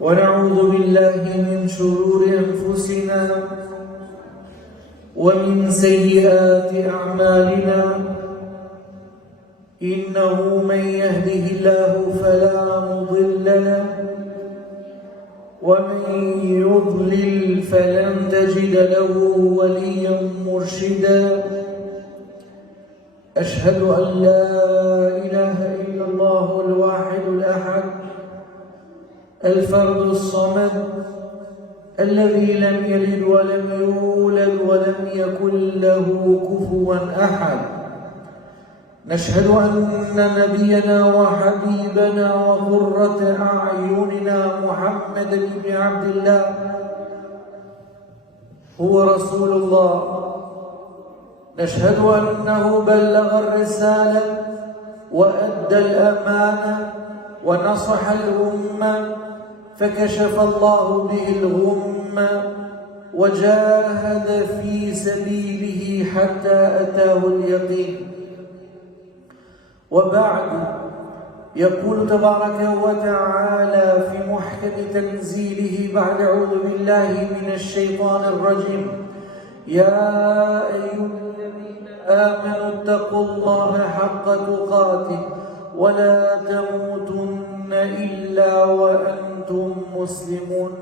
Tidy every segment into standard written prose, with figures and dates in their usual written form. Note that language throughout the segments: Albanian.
ونعوذ بالله من شرور أنفسنا ومن سيئات أعمالنا إنه من يهده الله فلا مضل له ومن يضلل فلن تجد له وليا مرشدا أشهد أن لا إله إلا الله الواحد الأحد الفرد الصمد الذي لم يلد ولم يولد ولم يكن له كفوا أحد نشهد أن نبينا وحبيبنا وقرة أعيننا محمد بن عبد الله هو رسول الله نشهد أنه بلغ الرسالة وأدى الأمانة ونصح الأمة فكشف الله به الغمة وجاهد في سبيله حتى أتاه اليقين وبعد يقول تبارك وتعالى في محكم تنزيله بعد أعوذ بالله من الشيطان الرجيم يا أيها الذين آمنوا اتقوا الله حق تقاته ولا تموتن إلا وأنتم مسلمون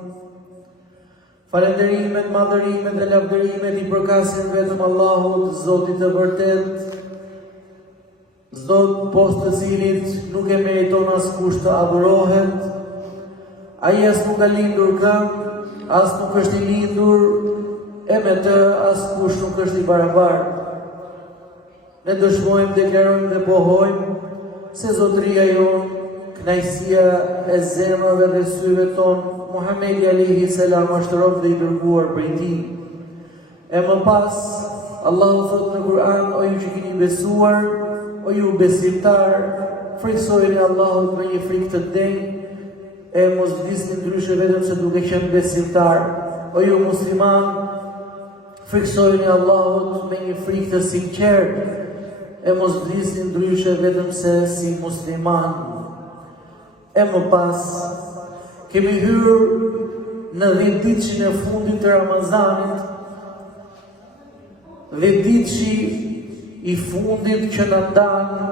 Falënderimet, madhërimet dhe lavdërimet I përkasin vetëm Allahut, Zotit të vërtet, Zot poshtë të cilit nuk e meriton askush të adhurohet, ai as nuk ka lindur kënd, as nuk është I lindur, e me të askush nuk është I barabartë. Ne dëshmojmë, deklarojmë dhe pohojmë se zotëria jonë, kënaqësia e zemrave dhe syve tonë, Muhamedi alayhi salam është rob dhe I dërguar prej Tij. E më pas, Allahu thot në Kur'an, o ju që keni besuar, o ju besimtar, friksojeni Allahut me një frikë të denjë, e mos vlisni ndryshe vetëm se duke qenë besimtar. O ju musliman, friksojeni Allahut me një frikë të sinqertë, e mos vlisni ndryshe vetëm se si musliman. E më pas, kemi hyrë në 10 ditëshin e fundit të Ramazanit, dhe ditëshi I fundit që në ndanë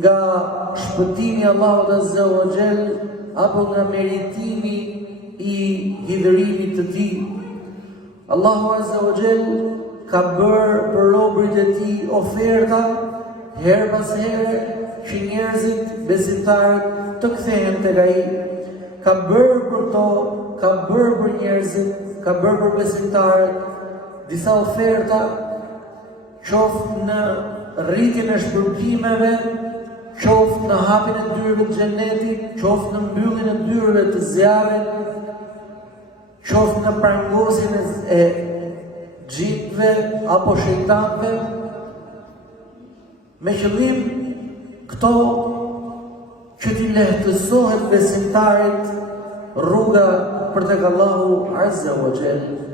nga shpëtimi Allahut Azza wa Jall apo nga meritimi I hidhërimit të Tij. Allahu Azza wa Jall ka bërë për robërit e Tij oferta her pas here që njerëzit besimtarët të kthehen tek ai. Ka bërë për to, ka bërë për njerëzit, ka bërë për besimtarët disa oferta, qoftë në rritjen e shpërblimeve, qoftë në hapjen e dyrëve të xhenetit, qoftë në mbylljen e dyrëve të zjarrit, qoftë në prangosjen e xhinëve apo shejtanëve, me qëllim këto që t'i lehtësohet besimtarit rruga për tek Allahu Azza wa Jall.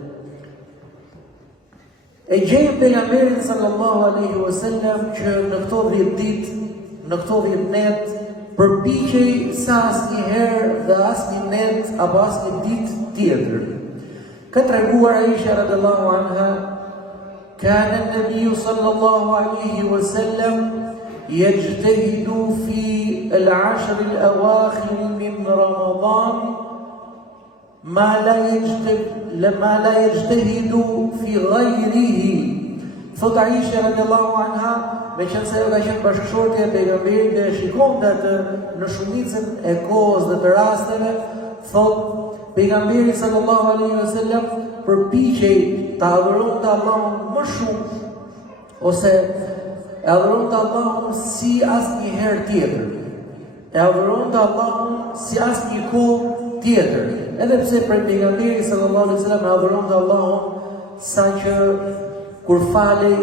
E gjejmë pejgamberin sallallahu alaihi wasallam që në këto 10 ditë, në këto 10 net, përpiqej sa asnjëherë dhe asnjë net apo asnjë ditë tjetër. Ka treguar Aisha radhiyallahu anha, kana an-nabiy sallallahu alaihi wasallam yajtahidu fi al-'ashr al-awakhir min Ramadan ما لا يجتهد في غيره. Thot Aisha radhiyallahu anha, me qenë se ka qenë bashkëshortja e pejgamberit dhe shikonte atë në shumicën e kohës dhe të rasteve, thot pejgamberi sallallahu alaihi wasallam përpiqej ta adhuronte Allahun më shumë ose e adhuronte Allahun si asnjëherë tjetër. E adhuronte Allahun si asnjë kohë tjetër. Edhe pse për pejgamberin sallallahu alaihi wasallam adhuronte Allahun sa që kur falej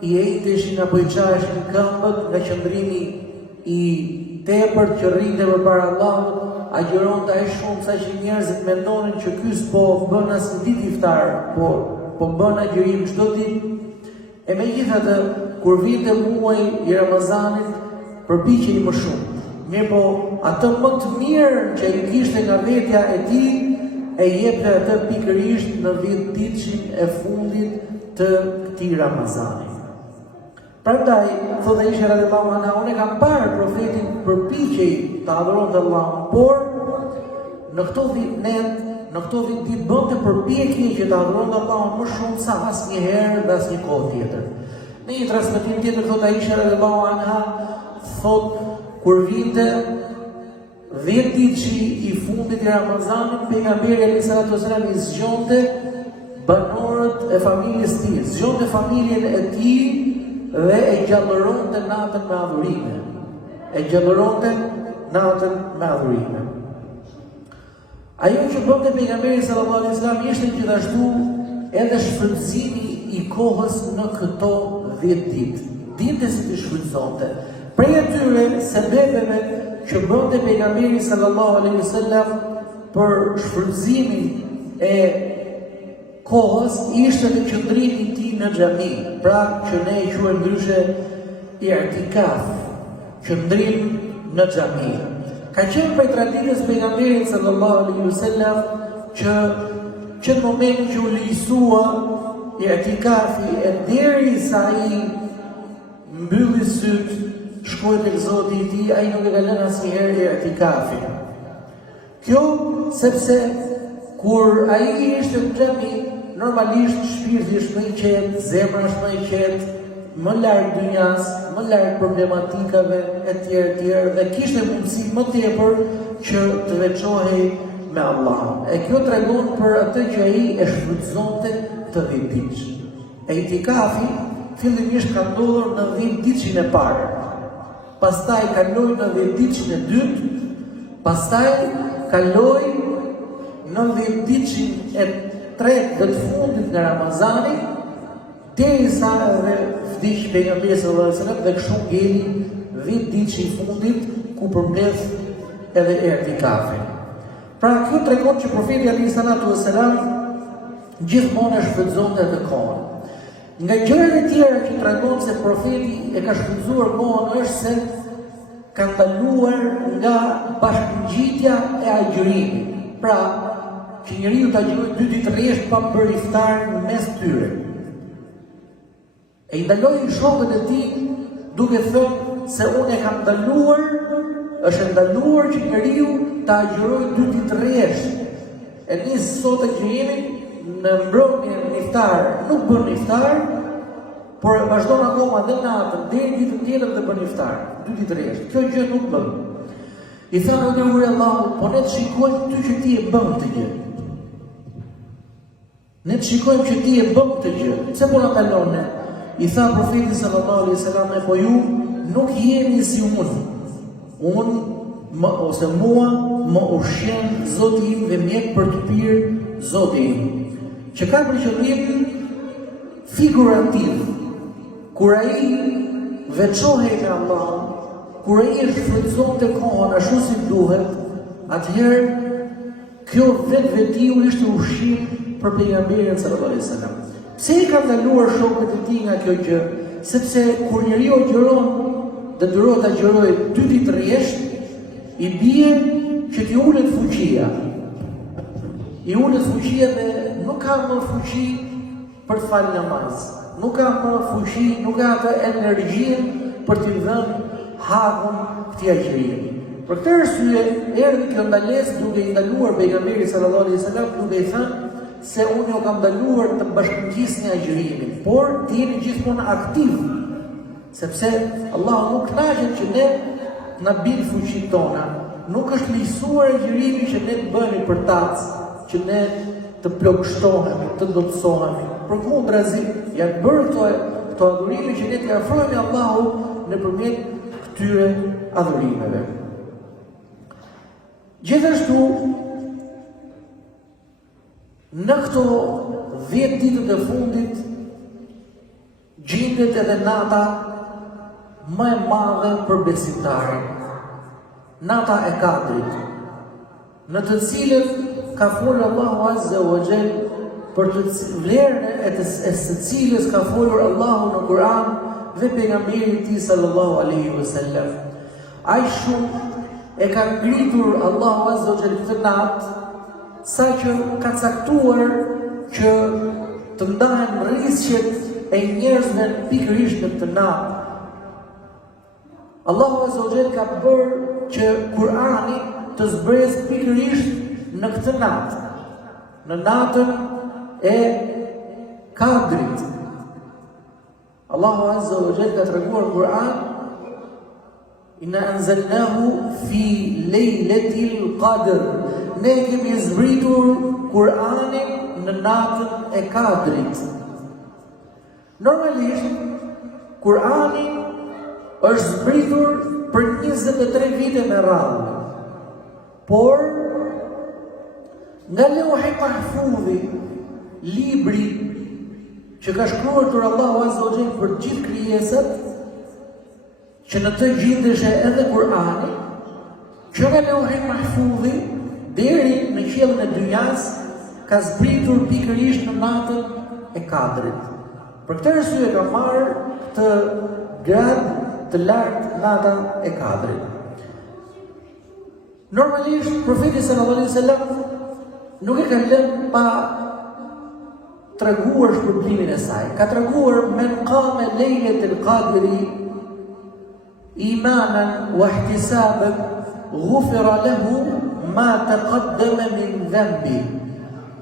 I ejteshin apo I qaheshin këmbët nga qëndrimi I tepërt që rrinte përpara Allahut, agjeronte ai shumë sa që njerëzit mendonin që ky s'po bën as një ditë iftar, po bën agjerim çdo ditë. E megjithatë, kur vinte muaji I Ramazanit, përpiqej më shumë. mirë po atë më të mirë që i kishte nga vetja e tij e jepte atë pikërisht në 10 ditëshin e fundit të këtij Ramazani. Prandaj, thotë Aisha radhiyallahu anha, unë kam parë profetin përpiqej të adhuronte Allahun, por në këto 10 net, në këto 10 ditë bënte përpjekje që të adhuronte Allahun më shumë sa asnjëherë dhe asnjë kohë tjetër. Në një transmetim tjetër thotë Aisha radhiyallahu anha, thotë kur vinte 10 ditë i fundit i Ramazanit, pejgamberi alayhi salatu wasallam i zgjonte banorët e familjes tij, zgjonte familjen e tij dhe e gjallëronte natën me adhurime. E gjallëronte natën me adhurime. Ajo që bënte pejgamberi sallallahu alaihi wasallam ishte gjithashtu edhe shfrytëzimi i kohës në këto 10 ditë. Dinte si të shfrytëzonte. Prej atyre sebepeve që bënte pejgamberi sallallahu alaihi wasallam për shfrytëzimin e kohës ishte të qëndrimi i tij në xhami, pra që ne e quajmë ndryshe i'tikaf, qëndrim në xhami. Ka qenë prej traditës pejgamberit sallallahu alaihi wasallam që në momentin që u lejuar i'tikafi e derisa ai mbylli syt, shkoi tek Zoti i tij, ai nuk e ka lënë asnjëherë i'tikafin. Kjo sepse kur ai ishte në xhami, normalisht shpirti është më i qetë, zemra është më e qetë, më larg dynjas, më larg problematikave etj dhe kishte mundësi më tepër që të veçohej me Allahun. E kjo tregon për atë që ai e shfrytëzonte të 10 ditë. I'tikafi fillimisht ka ndodhur në 10 ditën e parë. Pastaj kaloi në 10 ditën e dytë, pastaj kaloi në 10 ditën e tretë dhe të fundit nga Ramazani, derisa edhe vdiq pejgamberi sallallahu alaihi wasallam dhe kështu ngeli 10 ditën e fundit ku përmbledh edhe i'tikafin. Pra kjo tregon që profeti alayhi salatu wasalam gjithmonë e shfrytëzonte atë kohën. Nga gjërat e tjera që tregon se profeti e ka shfrytëzuar kohën është se ka ndaluar nga bashkëngjitja e agjërimit. Pra, që njeriu ta agjërojë 2 ditë rresht pa bërë iftar në mes tyre. E i ndaloi shokët e tij duke thënë se unë e kam ndaluar, është ndaluar që njeriu ta agjërojë 2 ditë rresht. E nis sot agjërimin në mbrëmje në iftar, nuk bën iftar, por e vazhdon akoma dhe natën deri ditën tjetër dhe bën iftar, 2 ditë rresht. Kjo gjë nuk bën. I thanë në uri Allahu, po ne të shikojmë ty që ti e bën këtë gjë. Ne të shikojmë që ti e bën këtë gjë. Pse po na kalon ne? I tha profeti sallallahu alaihi wasallam, po ju nuk jeni si unë. Ose mua më ushqen Zoti im dhe mjek për të pirë Zoti im. Që ka për qëllim figurativ, kur ai veçohej me Allahun, kur ai shfrytëzonte kohën ashtu si duhet, atëherë kjo vetiu ishte ushqim për pejgamberin sallallahu alaihi wasallam. Pse i ka ndaluar shokët e tij nga kjo gjë? Sepse kur njeriu agjëron, detyrohet ta agjërojë 2 ditë rresht, i bie që t'i ulet fuqia. I ulet fuqia dhe nuk ka më fuqi për të falë namaz. Nuk ka më fuqi, nuk ka atë energjinë për t'i dhënë hakun këtij agjërimi. Për këtë arsye erdhi kjo ndalesë duke i ndaluar pejgamberi sallallahu alaihi wasallam, duke i thënë se unë jo kam ndaluar të bashkëngjisni agjërimin, por të jeni gjithmonë aktiv, sepse Allahu nuk kënaqet që ne na bin fuqitë tona. Nuk është lejuar agjërimi që ne të bëhemi për tac, që ne të plagështohemi, të ndotësohemi. Përkundrazi, janë bërë këto adhurime që ne t'i afrohemi Allahut nëpërmjet këtyre adhurimeve. Gjithashtu, në këto 10 ditët e fundit, gjendet edhe nata më e madhe për besimtarin, nata e Kadrit, në të cilën ka folur Allahu Azza wa Jall për të vlerën e së cilës ka folur Allahu në Kur'an dhe pejgamberi i tij sallallahu alaihi wasallam. Ai shumë e ka ngritur Allahu Azza wa Jalla këtë natë, sa që ka caktuar që të ndahen rrisqet e njerëzve pikërisht në këtë natë. Allahu Azza wa Jalla ka bërë që Kur'ani të zbresë pikërisht në këtë natë, në natën e Kadrit. Allahu Azza wa Jalla ka treguar në Kur'an: Inna anzalnahu fi lejletil qadr. Ne kemi zbritur Kur'anin në natën e Kadrit. Normalisht Kur'ani është zbritur për 23 vite me radhë. Por nga Lauhi Mahfudhi, libri që ka shkruar Allahu Azza wa Jalla për gjithë krijesat, që në të gjendeshe edhe Kur'ani, që nga Lauhi Mahfudhi deri në qiellin e dynjas ka zbritur pikërisht në natën e Kadrit. Për këtë arsye ka marrë këtë grad të lartë nata e Kadrit. Normalisht profeti sallallahu alaihi wasallam nuk e ka lënë pa treguar shpërblimin e saj. Ka treguar: men qama lejletul qadri imanan wa ihtisaban ghufira lahu ma taqaddama min dhanbi.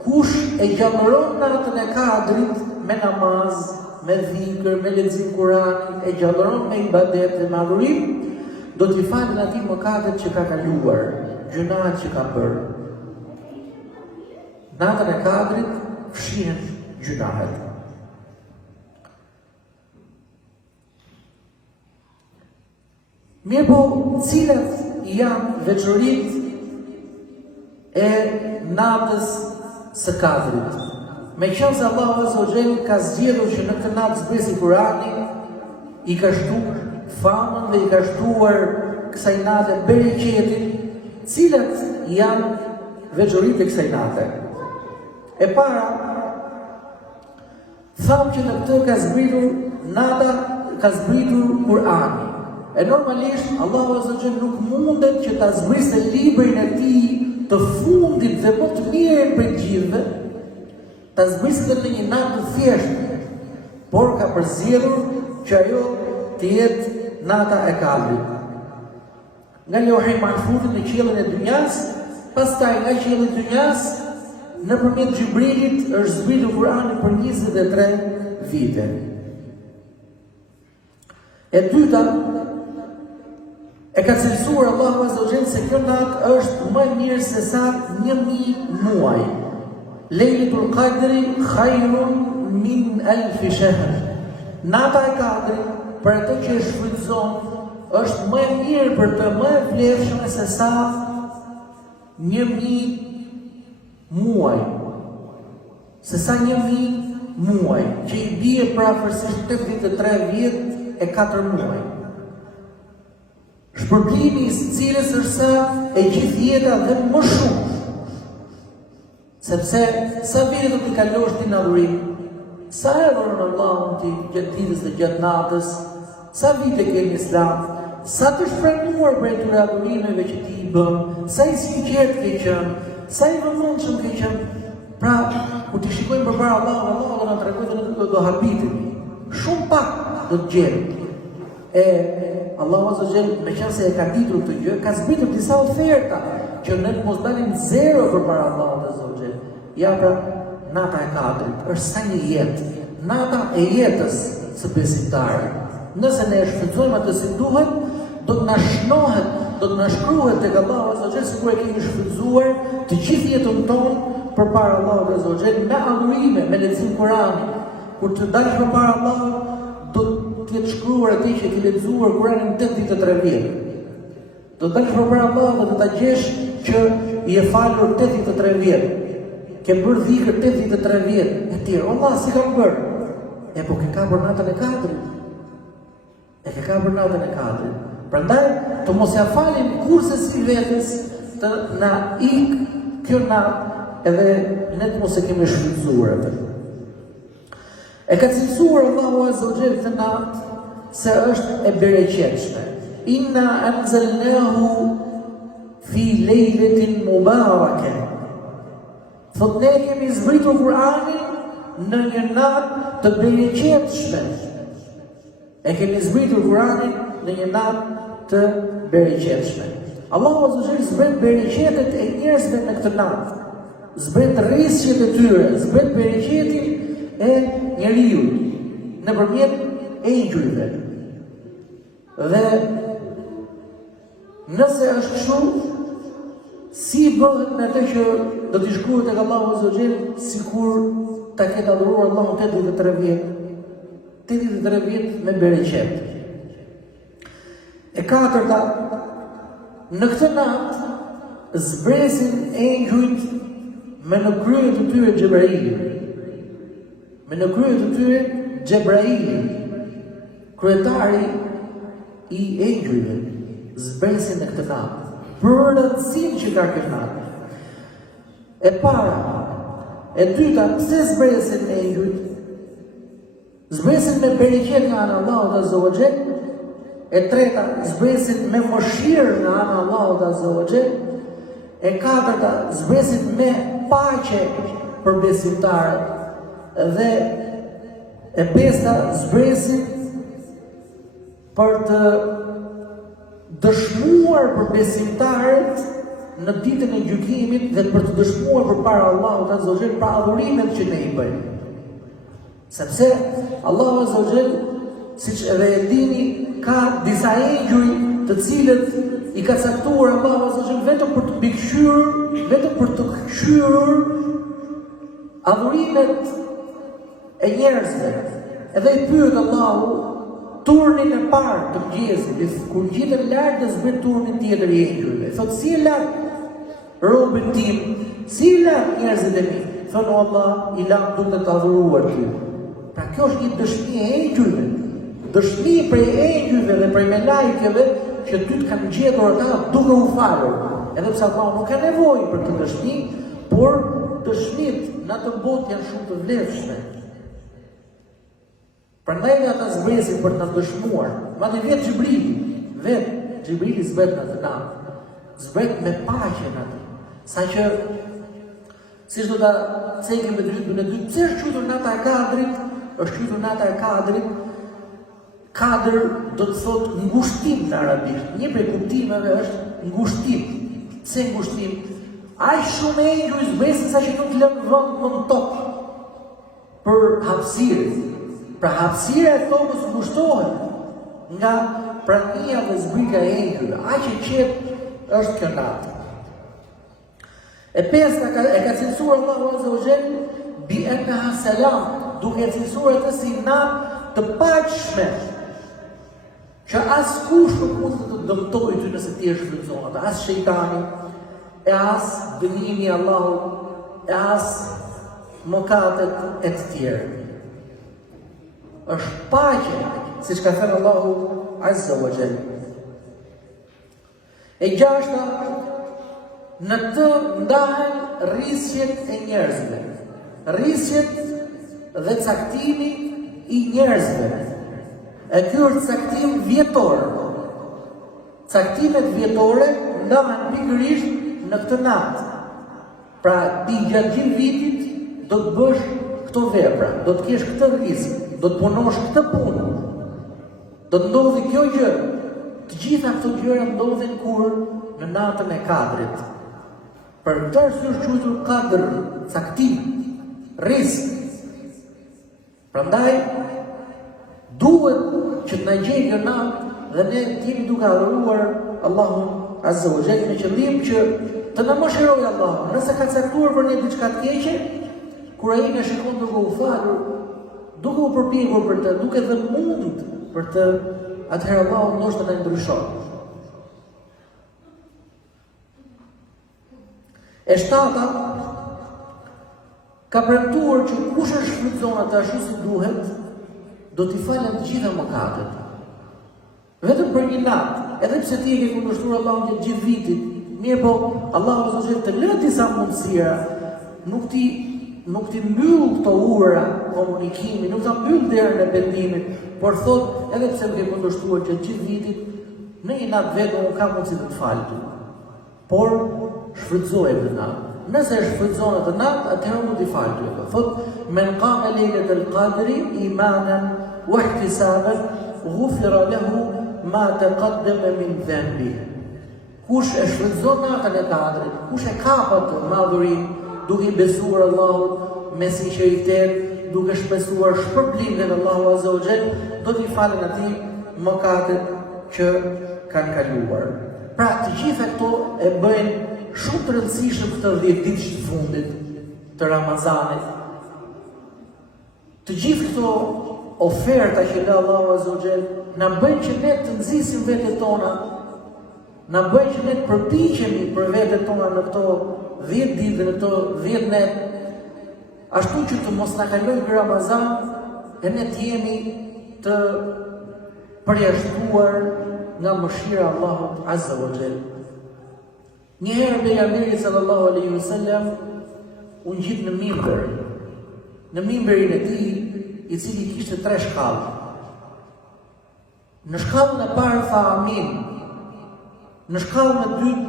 Kush e gjallëron natën e Kadrit me namaz, me dhikr, me lexim Kur'anit, e gjallëron me ibadet dhe madhurim, do t'i falen atij mëkatet që ka kaluar, gjunat që ka bërë. Natën e Kadrit fshihen gjunahet. Mirë po, cilat janë veçoritë e natës së Kadrit? Me qenë se Allahu Azza wa Jalla ka zgjedhur që në këtë natë zbresi Kur'ani, i ka shtuar famën dhe i ka shtuar kësaj nate bereqetin, cilat janë veçoritë e kësaj nate. E para, thamë që në këtë ka zbritur nata, ka zbritur Kur'ani. E normalisht Allahu Azza wa Jalla nuk mundet që ta zbrisë librin e tij të fundit dhe më të mirën për gjithëve, ta zbrisë në një natë të thjeshtë, por ka përzgjedhur që ajo të jetë nata e Kadrit. Nga Lauhi Mahfudhi në qiellin e dynjas, pastaj nga qielli i dynjas, nëpërmjet Xhibrilit është zbritur Kur'ani për 23 vite. E dyta, e ka cilësuar Allahu Azza wa Jalla se kjo natë është më e mirë se sa 1000 muaj. Lejletul Qadri khairun min alf shahr. Nata e Kadrit, për atë që e shfrytëzon, është më e mirë për të, më e vlefshme se sa 1000 muaj. Se sa 1000 muaj, që i bie prafërsisht 83 vjet e 4 muaj. Shpërblimi i cilës është sa e gjithë jeta dhe më shumë. Sepse sa vite do t'i kalosh ti në adhurim, sa e adhuron Allahun ti gjatë ditës dhe gjatë natës, sa vite ke në Islam, sa të shprehuar për këtyre adhurimeve që ti i bën, sa i sinqert ke qenë, sa i vëmendshëm ke qenë. Pra, kur ti shikojmë përpara Allahut, Allahu do na tregojë se ne do habitemi. Shumë pak do të gjejmë. E Allahu Azza wa Jalla, meqense e ka ditur këtë gjë, ka zbritur disa oferta që ne mos dalim zero përpara Allahut Azza wa Jalla. Ja, pra, nata e Kadrit është sa një jetë, nata e jetës së besimtarit. Nëse ne e shfrytëzojmë atë si duhet, do të na shnohet, do të na shkruhet tek Allahu Azza wa Jalla sikur e kemi shfrytëzuar të gjithë jetën tonë përpara Allahut Azza wa Jalla me adhurime, me lexim Kur'ani. Kur të dalësh përpara Allahut, do të jetë shkruar atij që ke lexuar Kur'anin 83 vjet. Do të dalësh përpara Allahut dhe do ta gjesh që i e falur 83 vjet. Ke bërë dhikr 83 vjet, e tjerë, Allah, si kam bërë? E po ke ka bërë natën e Kadrit. E ke ka bërë natën e Kadrit. Prandaj, të mos ja falim kurse si vetes të na ik kjo natë edhe ne të mos e kemi shfrytëzuar atë. E ka cilësuar Allahu Azza wa Jalla këtë natë se është e bereqetshme. Inna anzalnahu fi lejletin mubarake. Thot ne kemi zbritur Kur'anin në një natë të bereqetshme. E kemi zbritur Kur'anin në një natë të bereqetshme. Allahu Azza wa Jalla zbret bereqetet e njerëzve në këtë natë. Zbret rrisjet e tyre, zbret bereqetin e njeriu nëpërmjet engjujve. Dhe nëse është kështu, si bëhet me atë që do t'i shkruhet tek Allahu Azza wa Jalla sikur ta ketë adhuruar Allahun 83 vjet. 83 vjet me bereqet. E katërta, në këtë natë zbresin engjujt me në krye të tyre Xhebraili. Me në krye të tyre Xhebraili, kryetari i engjujve, zbresin në këtë natë. Për rëndësinë që ka këtë natë. E para, e dyta, pse zbresin engjujt? Zbresin me bereqet nga ana Allahut Azza wa Jalla. E treta, zbresin me mëshirë nga ana Allahut Azza wa Jalla. E katërta, zbresin me paqe për besimtarët. Dhe e pesta, zbresin për të dëshmuar për besimtarët në ditën e gjykimit dhe për të dëshmuar përpara Allahut Azza wa Jalla për adhurimet që ne i bëjmë. Sepse Allahu Azza wa Jalla, siç edhe e dini, ka disa engjuj të cilët i ka caktuar Allahu Azza wa Jalla vetëm për të mbikëqyrur, vetëm për të këshyrur adhurimet e njerëzve. Edhe i pyet Allahu turnin e parë të mëngjesit, kur ngjiten lart dhe zbret turnin tjetër i engjujve. Thot, si e lart robën tim, si e lart njerëzit e mi? Thonë, o Allah, i lam duke të adhuruar ty. Pra kjo është një dëshmi e engjujve. Dëshmi prej engjujve dhe prej melajkeve që ty të kanë gjetur ata duke u falur. Edhe pse Allah nuk ka nevojë për të dëshmi, por dëshmit në atë botë janë shumë të vlefshme. Prandaj dhe ata zbresin për të dëshmuar. Madje vetë Xhibrili zbret në atë natë. Zbret me paqe në atë. Saqë siç do ta cekim me drejtën e dytë, pse është quajtur nata e Kadrit? Është quajtur nata e Kadrit. Kadr do të thotë ngushtim në arabisht. Një prej kuptimeve është ngushtim. Pse ngushtim? Aq shumë engjëj zbresin saqë nuk lënë vend më në tokë për hapësirë. Pra hapësira e tokës ngushtohet nga prania dhe zbritja e engjëjve. Aq e qetë është kjo natë. E pesta e ka cilësuar Allahu Azza wa Jalla bi annaha salam, duke cilësuar atë si natë të paqshme, që askush nuk mund të dëmtojë ty nëse ti je shfrytzuar, as shejtani, e as dënimi i Allahut, e as mëkatet e të tjerë. Është paqe, siç ka thënë Allahu Azza wa Jalla. E gjashta, në të ndahen rrisjet e njerëzve. Rrisjet dhe caktimi i njerëzve. E kjo është caktim vjetor. Caktimet vjetore ndahen pikërisht në këtë natë. Pra, ti gjatë gjithë vitit do të bësh këto vepra, do të kesh këtë rrizik, do të punosh këtë punë. Do të ndodhi kjo gjë. Të gjitha këto gjëra ndodhin kur në natën e Kadrit. Për këtë arsye është quajtur Kadr, caktim, rrezik. Prandaj duhet që të na gjejë kjo natë dhe ne të jemi duke adhuruar Allahun Azza wa Jalla me qëllim që të na mëshirojë Allahu. Nëse ka caktuar për ne diçka të keqe, kur ai na shikon duke u falur, duke u përpjekur për të, duke dhe mund për të, atëherë Allahu ndoshta na ndryshon. E shtata ka premtuar që kush është shfrytzuar atë ashtu si duhet, do t'i falen të gjitha mëkatet. Vetëm për një natë, edhe pse ti e ke kundërshtuar Allahun gjatë gjithë vitit, mirë po Allahu Azza wa Jalla të lë disa mundësira, nuk ti mbyll këto ura komunikimi, nuk ta mbyll derën e pendimit, por thot edhe pse më ke kundërshtuar gjatë gjithë vitit, në një natë vetëm unë kam mundësi të të falë ty. por shfrytëzohet në natë. Nëse shfrytëzohet në natë, atëherë mund t'i falë tyre. Thot, men qama lejlet al-qadri imanan wa ihtisaban ghufira lahu ma taqaddama min dhanbi. Kush e shfrytëzon natën e Kadrit, kush e kap atë madhurin, duke besuar Allahut me sinqeritet, duke shpresuar shpërblim nga Allahu Azza wa Jall, do t'i falen atij mëkatet që kanë kaluar. Pra, të gjitha këto e bëjnë shumë të rëndësishëm këtë 10 ditë të fundit të Ramazanit. Të gjithë këto oferta që ka Allahu Azza wa Jall na bëjnë që ne të nxisim vetët tona, na bëjnë që ne të përpiqemi për vetët tona në këto 10 ditë, në këto 10 net, ashtu që të mos na kalojë Ramazan e ne të jemi të përjashtuar nga mëshira e Allahut Azza wa Jall. Njëherë pejgamberi sallallahu alaihi wasallam u ngjit në mimber. Në mimberin e tij, i cili kishte 3 shkallë. Në shkallën e parë tha amin. Në shkallën e dytë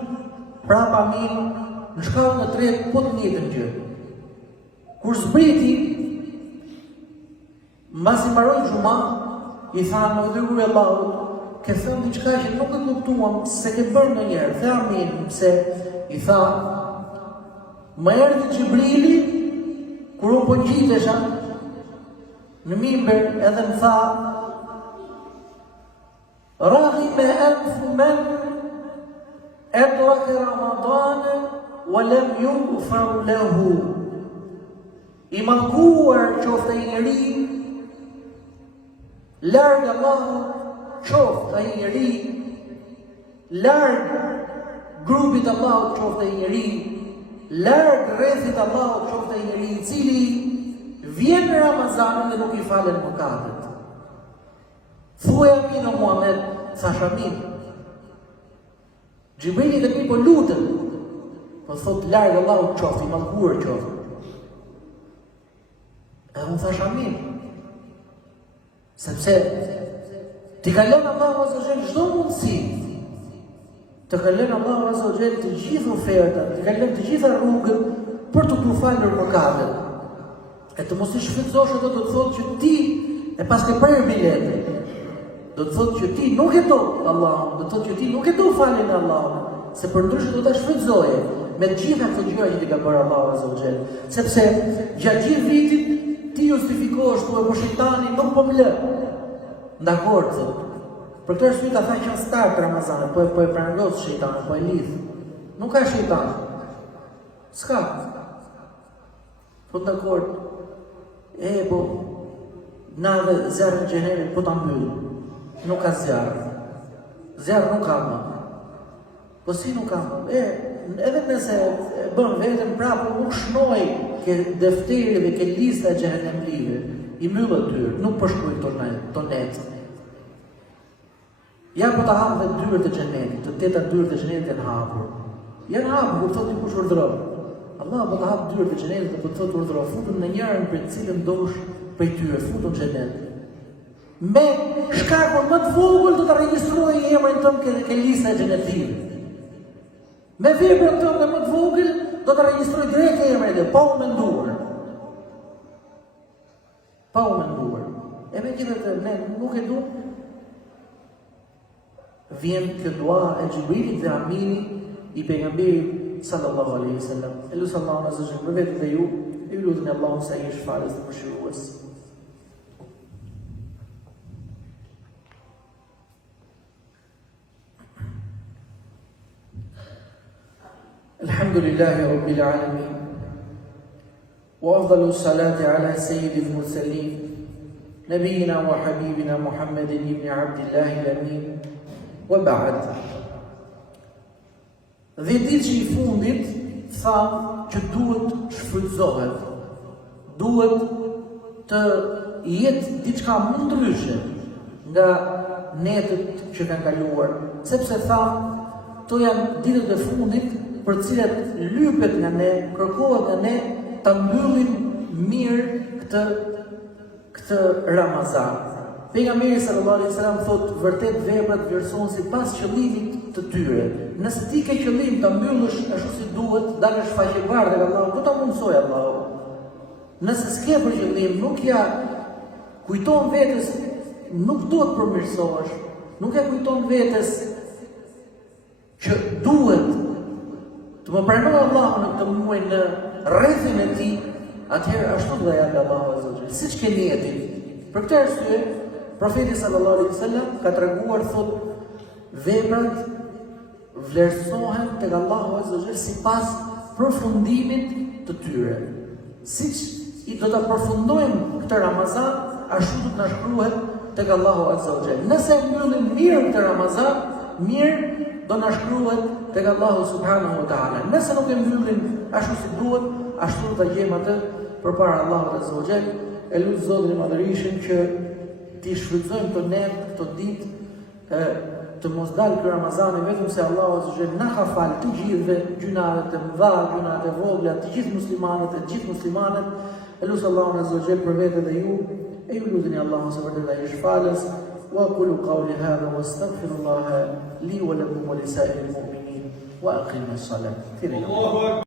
prap amin. Në shkallën e tretë po të njëjtën gjë. Kur zbriti, mbasi mbaroi xhuma, i thanë o dërguari i Allahut, ke thënë diçka që nuk e kuptuam, se ke bërë ndonjëherë. Tha amin, pse? I tha, më erdhi Xhibrili kur unë po ngjitesha në mimber edhe më tha, raghima anfu man adraka Ramadan wa lam yughfar lahu. I mankuar qoftë ai njeri, larg Allahut qoftë ai njeri, larg grupit Allahut qoftë ai njeri, larg rrethit Allahut qoftë ai njeri i cili vjen në Ramazan dhe nuk i falen mëkatet. Thuaj amin o Muhammed, thash amin. Xhibrili dhe mi po lutën, po thot larg Allahut qoftë, i mankuar qoftë. Edhe unë thash amin. Sepse t'i kalon Allahu Azza wa Jall çdo mundësi. Të kalon Allahu Azza wa Jall të gjithë ofertat, të kalon të gjitha rrugët për të tu falur mëkatet. E të mos i shfrytëzosh ato do të thotë që ti e pas ke prerë biletin. Do të thotë që ti nuk e do Allahun, do të thotë që ti nuk e do faljen e Allahut, se përndryshe do ta shfrytëzoje me të gjitha këto gjëra që ti ka bërë Allahu Azza wa Jall. Sepse gjatë gjithë vitit ti justifikohesh thua po shejtani nuk po më lë. Dakor, thot. Për këtë arsye ka thënë që në start Ramazanit po e prangon shejtanin, po e lidh. Nuk ka shejtan. S'ka. Po dakor. Po na dhe zjarri i xhenemit po ta mbyll. Nuk ka zjarr. Zjarr nuk ka më. Po si nuk ka? Edhe nëse bën vetëm prapë nuk shnoj ke defteri dhe ke lista e xhenemlive, i mbyllët dyrë, nuk përshkruaj tonet. Ja po ta hapë dhe dyrët e xhenetit, të teta dyrët e xhenetit janë hapur. Janë hapur, po thotë kush urdhëron. Allah po ta hapë dyrët e xhenetit dhe po thotë urdhëro, futun në njërin për të cilën dosh prej tyre, futun në xhenet. Me shkakun më të vogël do ta regjistrojë emrin tënd ke lista e xhenetive. Me veprën tënde më të vogël do ta regjistrojë direkt emrin e pa u menduar. Pa u menduar. E megjithatë ne nuk e duam. Vjen kjo dua e Xhibrilit dhe amini i pejgamberit sallallahu alaihi wasallam. Elu sallallahu alaihi wasallam për vetë dhe ju, i lutem Allahun se ai është falës dhe mëshirues. Alhamdulillahi rabbil alamin. Wa afdalu salati ala sayyidil mursalin nabiyina wa habibina Muhammedin ibn Abdillahi al-Amin. Wa ba'd. Dhe ditë që i fundit tha që duhet shfrytëzohet. Duhet të jetë diçka më ndryshe nga netët që kanë kaluar, sepse tha to janë ditët e fundit për të cilat lypet nga ne, kërkohet nga ne ta mbyllim mirë këtë Ramazan. Pejgamberi sallallahu alaihi wasallam thotë vërtet veprat vlerësohen sipas qëllimit të tyre. Nëse ti ke qëllim ta mbyllësh ashtu si duhet, dalësh faqebar tek Allahu, do ta mundsoj Allahu. Nëse s'ke për qëllim, nuk ja kujton vetes, nuk do të përmirësohesh, nuk ja kujton vetes që duhet të më pranojë Allahu në këtë muaj në rrethin e tij, atëherë ashtu do ja japë Allahu azza wa jalla. Siç ke niyetin. Për këtë arsye, profeti sallallahu alaihi wasallam ka treguar thotë veprat vlerësohen tek Allahu azza wa jalla sipas përfundimit të tyre. Siç i do ta përfundojmë këtë Ramazan, ashtu do të na shkruhet tek Allahu azza wa jalla. Nëse mbyllim mirë këtë Ramazan, mirë do na shkruhet tek Allahu subhanahu wa taala. Nëse nuk e mbyllim ashtu si duhet, ashtu do ta gjejmë atë përpara Allahut azza wa jalla. E lutë Zotin e Madhërisht që t'i shfrytëzojmë të net, këto ditë, të mos dalë ky Ramazani vetëm se Allahu azza wa jalla na ka falë të gjithëve gjunat e mëdha, gjunat e vogla, të gjithë muslimanët, të gjithë muslimanët. E lutë Allahun azza wa jalla për vete dhe ju, e ju luteni Allahun se vërtet ai është falës. Wa aqulu qawli hadha wastaghfirullaha li wa lakum wa li sa'iril mu'minin wa aqimus salat.